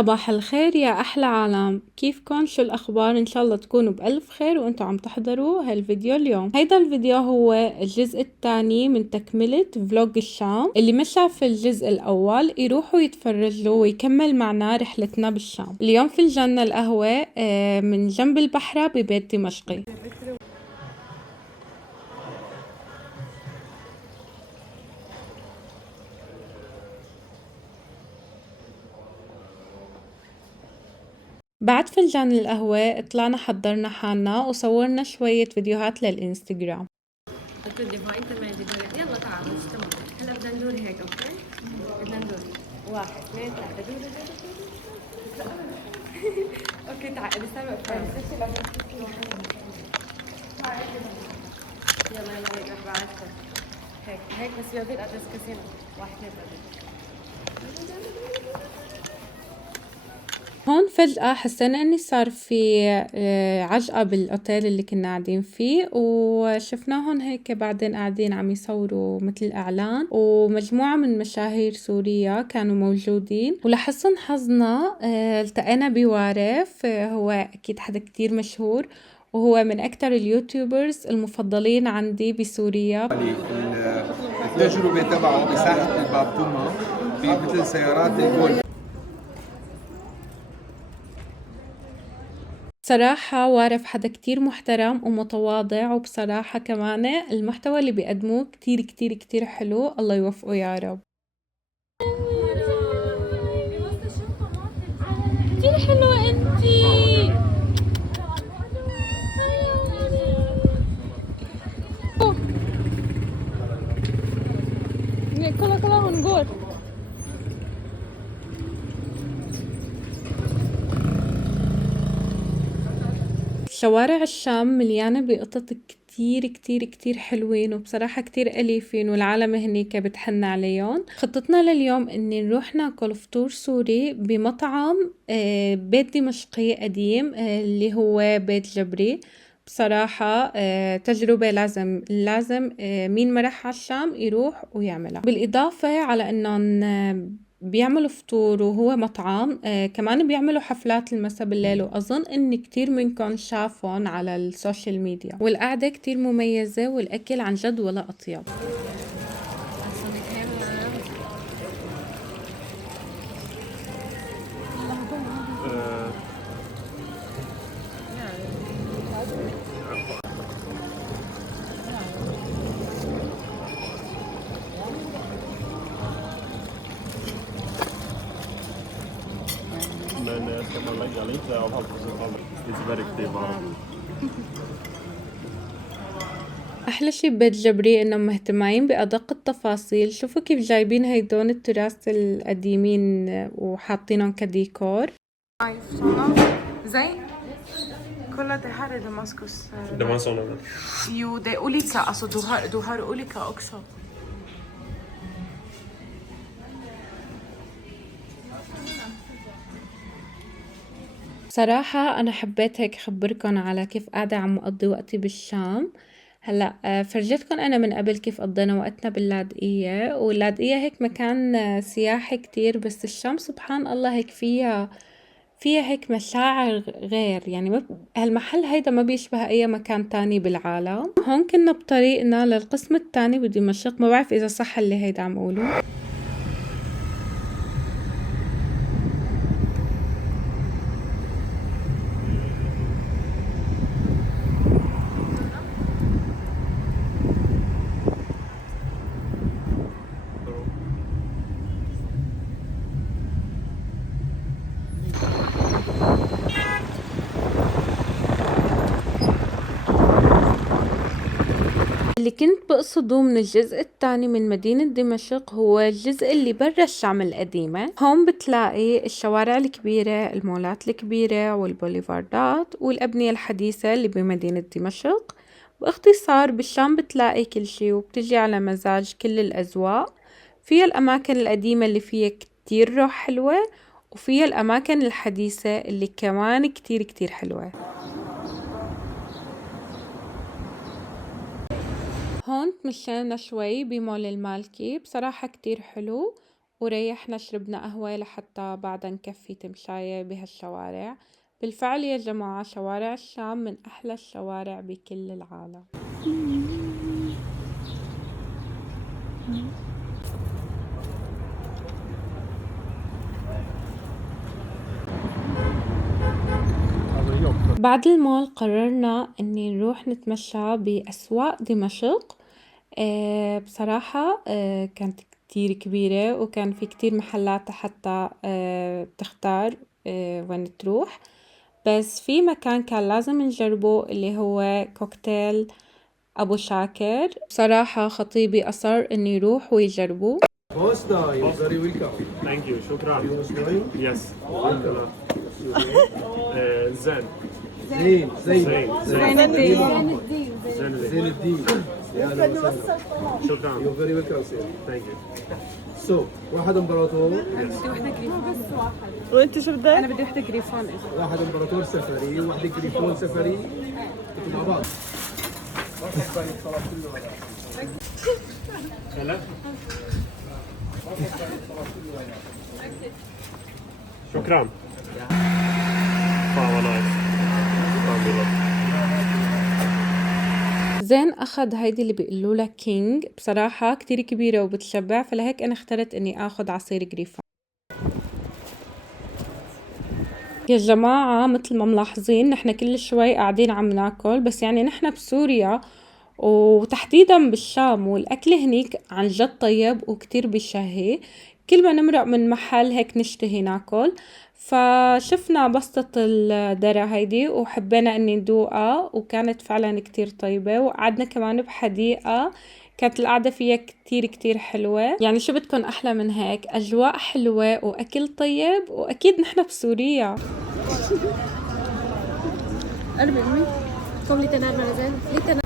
صباح الخير يا أحلى عالم، كيفكن؟ شو الأخبار؟ إن شاء الله تكونوا بألف خير وإنتوا عم تحضروا هالفيديو اليوم. هيدا الفيديو هو الجزء الثاني من تكملة فلوج الشام. اللي ما شاف الجزء الأول يروحوا يتفرجوا ويكمل معنا رحلتنا بالشام. اليوم في الجنة القهوة من جنب البحرة ببيت دمشقي. بعد فنجان القهوة طلعنا حضرنا حالنا وصورنا شوية فيديوهات للإنستغرام. قلت له ديفاين تمام ديفاين يلا تعالوا مش تمام هلا بدنا ندور هيك اوكي بدنا ندور 1 2 3 دور اوكي تعال بسبب يلا يلا هيك رح بعدكم هيك هيك بس يلا ادرس كاسينو 1 2 3 هون فجأة حسينا اني صار في عجقة بالاوتيل اللي كنا قاعدين فيه، وشفناهم هيك بعدين قاعدين عم يصوروا مثل اعلان، ومجموعة من مشاهير سوريا كانوا موجودين. ولحسن حظنا التقينا بوارف، هو اكيد حدا كتير مشهور وهو من اكثر اليوتيوبرز المفضلين عندي بسوريا. التجربة تبعه بساحة البابتوما بمثل سيارات الجولف. بصراحة وارف حدا كتير محترم ومتواضع، وبصراحة كمان المحتوى اللي بيقدموه كتير كتير كتير حلو، الله يوفقه يا رب. كتير حلوة انتي. كلها هنقول شوارع الشام مليانة بقطط كتير كتير كتير حلوين، وبصراحة كتير أليفين، والعالم هنيك بتحن عليهم. خطتنا لليوم إني نروح ناكل فطور سوري بمطعم بيت دمشقي قديم اللي هو بيت جبري. بصراحة تجربة لازم مين ما راح على الشام يروح ويعملها. بالإضافة على إنهم بيعملوا فطور وهو مطعم، كمان بيعملوا حفلات المساء بالليل، وأظن إن كتير منكم شافون على السوشيال ميديا. والقعدة كتير مميزة والأكل عن جد ولا أطيب. Men ska man lägga lite av halvprocent it's very clean. أحلى شي ببيت جبري إنهم مهتمين بأدق التفاصيل. شوفوا كيف جايبين هيدون التراث القديمين وحاطينهم كديكور. زين kolla det här är Damaskus. Det var en sån över. Jo, det är olika. Alltså du har olika också. بصراحة أنا حبيت هيك أخبركن على كيف قاعدة عم أقضي وقتي بالشام. هلأ فرجيتكن أنا من قبل كيف قضينا وقتنا باللاذقية، واللاذقية هيك مكان سياحي كتير، بس الشام سبحان الله هيك فيها هيك مشاعر غير، يعني هالمحل هيدا ما بيشبه أي مكان تاني بالعالم. هون كنا بطريقنا للقسم التاني بدمشق، ما بعرف إذا صح اللي هيدا عم أقوله. اللي كنت بقصده من الجزء الثاني من مدينة دمشق هو الجزء اللي برا الشام القديمة. هون بتلاقي الشوارع الكبيرة، المولات الكبيرة والبوليفاردات والأبنية الحديثة اللي بمدينة دمشق. باختصار بالشام بتلاقي كل شي، وبتجي على مزاج كل الأذواق. فيها الأماكن القديمة اللي فيها كتير روح حلوة، وفيها الأماكن الحديثة اللي كمان كتير كتير حلوة. هون تمشينا شوي بمول المالكي، بصراحة كتير حلو وريحنا شربنا قهوة لحتى بعدها نكفي تمشاية بهالشوارع. بالفعل يا جماعة شوارع الشام من أحلى الشوارع بكل العالم. بعد المول قررنا اني نروح نتمشى بأسواق دمشق. بصراحة كانت كتير كبيرة وكان في كتير محلات حتى تختار وين تروح، بس في مكان كان لازم نجربه اللي هو كوكتيل أبو شاكر. بصراحة خطيبي أصر إنه يروح ويجربه. Costa, you're very welcome. Thank you. شكرا. You was going? Yes. الحمد لله. زين. زين زين الدين. زين الدين. يا أهلا وسهلا. شكرا. You're very welcome, sir. Thank you. So, واحد امبراطور. وانت شو بدك؟ انا بدي وحده جريفون. واحد امبراطور سفري وواحد جريفون سفري. انتوا مع بعض. هلا. شكرا. والله نايس. الحمد لله. زين أخذ هيدي اللي بيقولوا لها كينج، بصراحة كتير كبيرة وبتشبع، فلهيك أنا اخترت إني آخذ عصير جريفون. يا جماعة مثل ما ملاحظين نحن كل شوي قاعدين عم ناكل، بس يعني نحن بسوريا وتحديدا بالشام والأكل هنيك عن جد طيب وكتير بيشهي. كل ما نمرق من محل هيك نشتهي ناكل، فشفنا بسطة الدرة هيدي وحبينا اني ندوقها وكانت فعلا كتير طيبة. وقعدنا كمان بحديقة كانت القعدة فيها كتير كتير حلوة. يعني شو بدكن أحلى من هيك؟ أجواء حلوة وأكل طيب، وأكيد نحن بسوريا. قلبي امي قوم لي تنار مغازان لي تنار.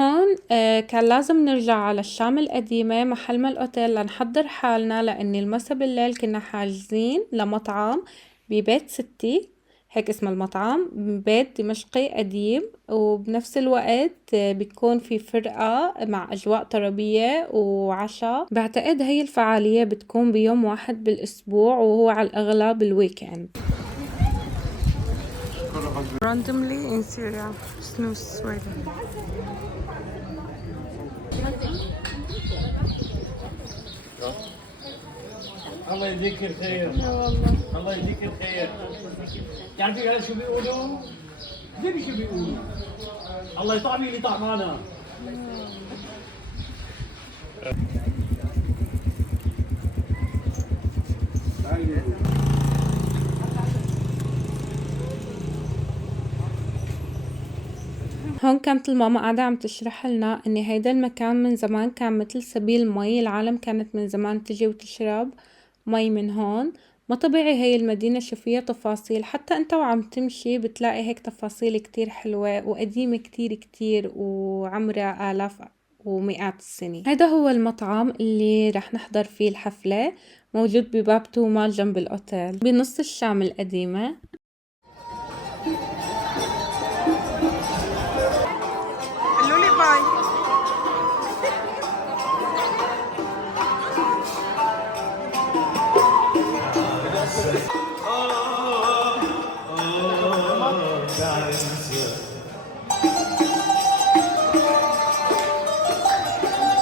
هون كان لازم نرجع على الشام القديمة محل ما الأوتيل لنحضر حالنا، لأن المسا بالليل كنا حاجزين لمطعم ببيت ستي، هيك اسم المطعم، بيت دمشقي قديم، وبنفس الوقت بيكون في فرقة مع أجواء طربية وعشاء. بعتقد هي الفعالية بتكون بيوم واحد بالأسبوع وهو على الأغلب الويكند. randomly in Syria. Snooze Sweden. الله يديك الخير. والله الله يديك الخير. تعرفي هذا شو بيقولوا؟ زي شو بيقولوا؟ الله يطعمي اللي طعمانا. هون كانت الماما قاعدة عم تشرح لنا إن هيدا المكان من زمان كان مثل سبيل مي، العالم كانت من زمان تجي وتشرب مي من هون. ما طبيعي هي المدينة شو فيها تفاصيل، حتى انت وعم تمشي بتلاقي هيك تفاصيل كتير حلوة وقديمة كتير كتير وعمرها آلاف ومئات السنين. هيدا هو المطعم اللي رح نحضر فيه الحفلة، موجود بباب تومال جنب الأوتيل بنص الشام القديمة. قولوا لي باي.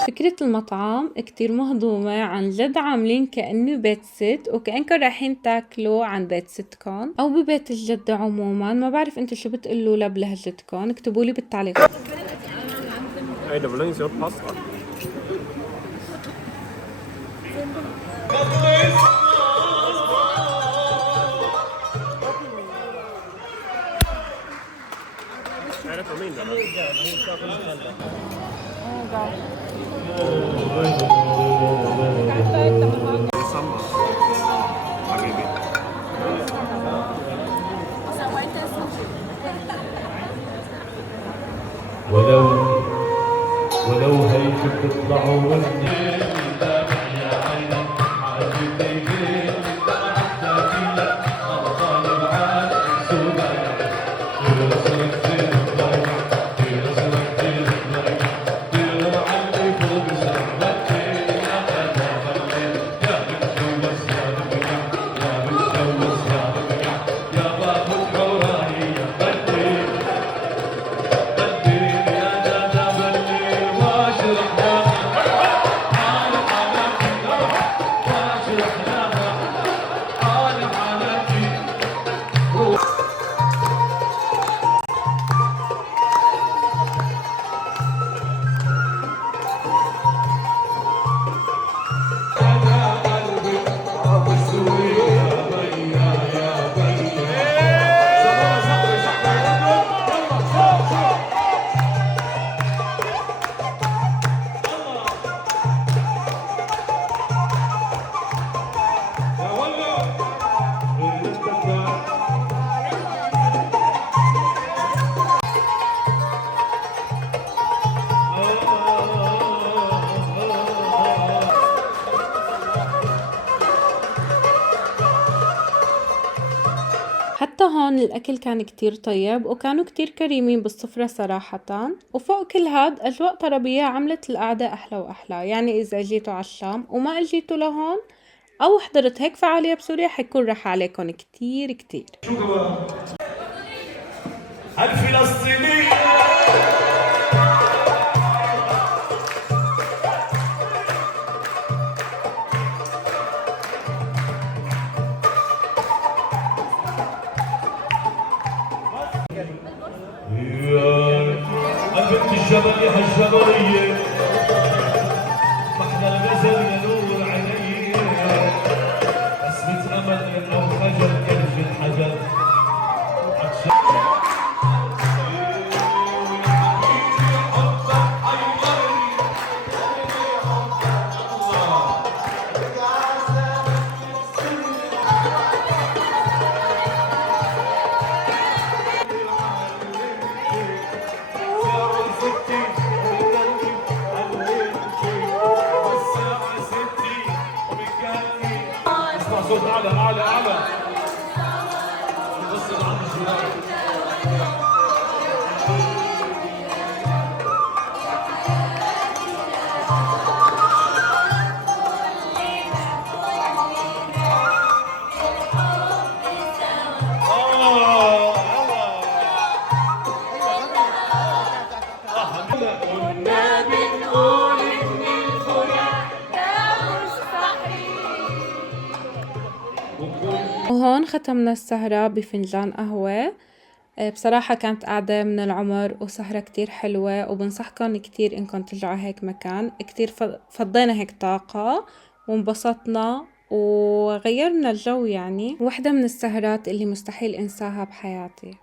فكرة المطعم كتير مهضومة، عن جد عاملين كأنه بيت ست وكأنكم رايحين تاكلوا عن بيت ستكم أو ببيت الجدة عموما. ما بعرف انتو شو بتقولوا له بلهجتكم، اكتبولي بالتعليقات. Hey, det var länge sedan jag passade. Är det från min eller? Det är samma. Habibi. ولو هيك بتطلعوا مني يا عيني هون الأكل كان كتير طيب وكانوا كتير كريمين بالسفرة صراحة. وفوق كل هاد أجواء طربية عملت القعدة أحلى وأحلى. يعني إذا جيتوا على الشام وما اجيتوا لهون أو حضرت هيك فعالية بسوريا حيكون راح عليكم كتير كتير. الفلسطينية البنت الجبلية الجبلية محلى الغزل يا نور عيني بسمة أمل أو خجل كرج الحجر صوت أعلى أعلى أعلى بس عن الجيران وهون ختمنا السهرة بفنجان قهوة. بصراحة كانت قعدة من العمر وسهرة كتير حلوة وبنصحكم كتير انكم ترجعوا هيك مكان. كتير فضينا هيك طاقة وانبسطنا وغيرنا الجو. يعني واحدة من السهرات اللي مستحيل انساها بحياتي.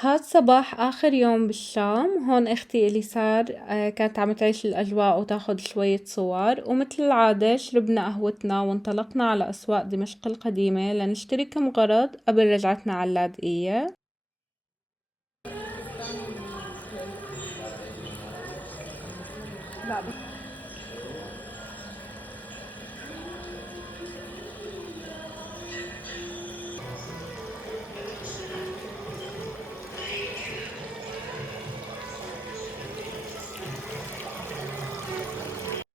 هاد صباح آخر يوم بالشام. هون اختي اليسار كانت عم تعيش الأجواء وتاخد شوية صور. ومثل العادة شربنا قهوتنا وانطلقنا على أسواق دمشق القديمة لنشتري كم غرض قبل رجعتنا على اللاذقية.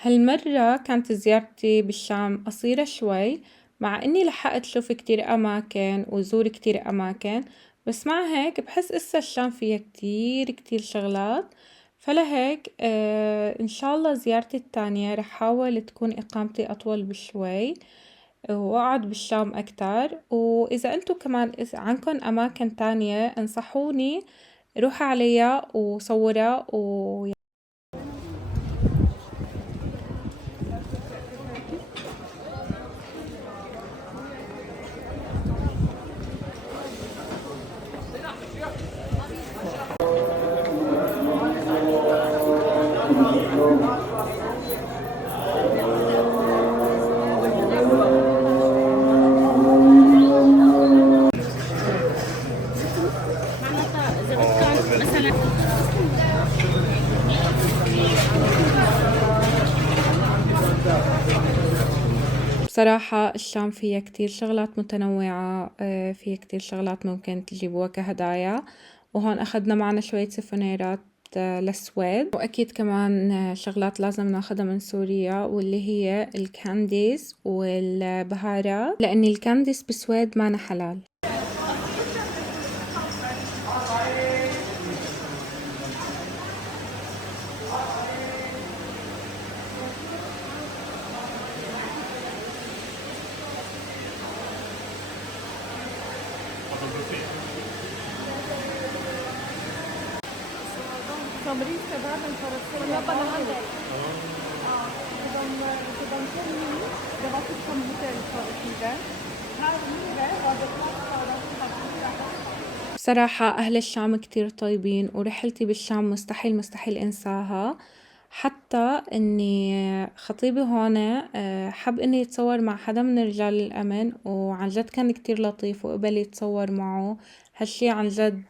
هالمرة كانت زيارتي بالشام قصيرة شوي مع اني لحقت شوف كتير اماكن وزور كتير اماكن. بس مع هيك بحس اسا الشام فيها كتير شغلات. فلهيك ان شاء الله زيارتي التانية رح حاول تكون اقامتي اطول بشوي واقعد بالشام اكتر. واذا انتو كمان عندكن اماكن تانية انصحوني روحوا عليها وصورها بصراحة الشام فيها كتير شغلات متنوعة. فيها كتير شغلات ممكن تجيبوها كهدايا. وهون أخدنا معنا شوية سفنيرات للسويد. وأكيد كمان شغلات لازم ناخدها من سوريا واللي هي الكانديز والبهارات لأن الكانديز بالسويد مانا حلال. بصراحة أهل الشام كتير طيبين، ورحلتي بالشام مستحيل مستحيل أنساها. حتى إني خطيبي هون حب إني يتصور مع حدا من رجال الأمن، وعن جد كان كتير لطيف وقبل يتصور معه. هالشي عن جد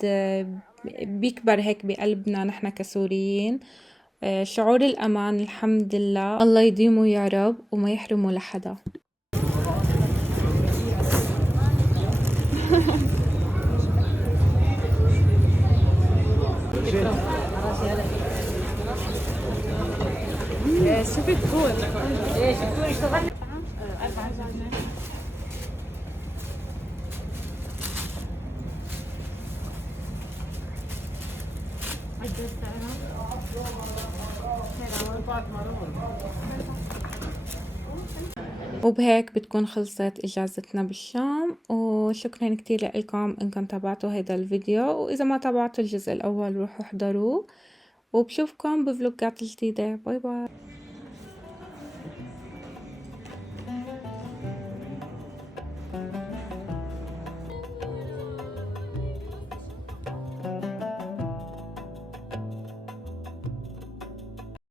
بيكبر هيك بقلبنا نحنا كسوريين. شعور الأمان الحمد لله، الله يديمه يا رب وما يحرمه لحدا. وبهيك بتكون خلصت إجازتنا بالشام، وشكرا كتير لكم إنكم تابعتوا هيدا الفيديو، وإذا ما تابعتوا الجزء الأول روحوا احضروه، وبشوفكم بفلوقات جديدة. باي باي.